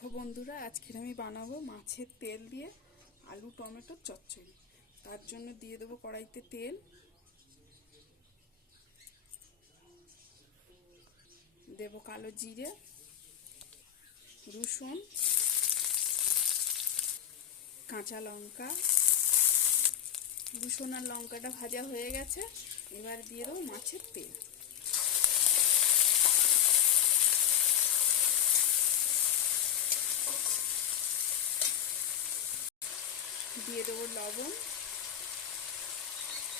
দেখো বন্ধুরা, আজকের আমি বানাবো মাছের তেল দিয়ে আলু, টমেটো, চচ্চড়ি। তার জন্য দিয়ে দেবো কড়াইতে তেল। দেব কালো জিরে, রসুন, কাঁচা লঙ্কা। রসুন আর লঙ্কাটা ভাজা হয়ে গেছে, এবার দিয়ে দেবো মাছের তেল। দিয়ে দেবো লবণ,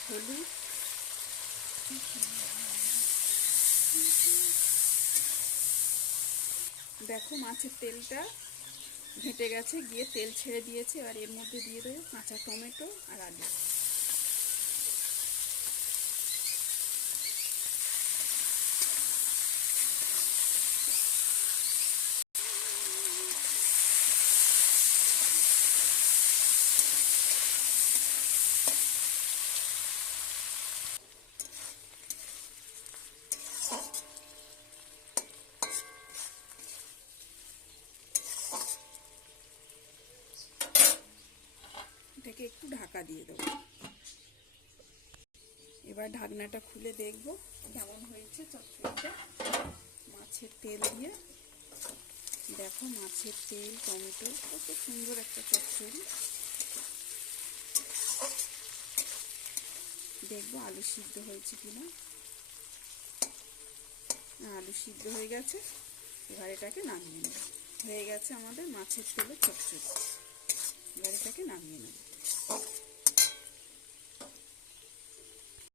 হলুদ। দেখো মাছের তেলটা ঘেঁটে গেছে, গিয়ে তেল ছেড়ে দিয়েছে আর এর মধ্যে দিয়ে দেবো কাঁচা টমেটো আর আলু এটাকে একটু ঢাকা দিয়ে দেবো। এবার ঢাকনাটা খুলে দেখব কেমন হয়েছে চচ্চড়িটা। মাছের তেল দিয়ে। দেখো মাছের তেল, টমেটো, কত সুন্দর একটা চচ্চড়ি। দেখব আলু সিদ্ধ হয়েছে কিনা। আলু সিদ্ধ হয়ে গেছে। এবার এটাকে নামিয়ে নেব। হয়ে গেছে আমাদের মাছের তেলের চচ্চড়ি। এবার এটাকে নামিয়ে নেব। Oh.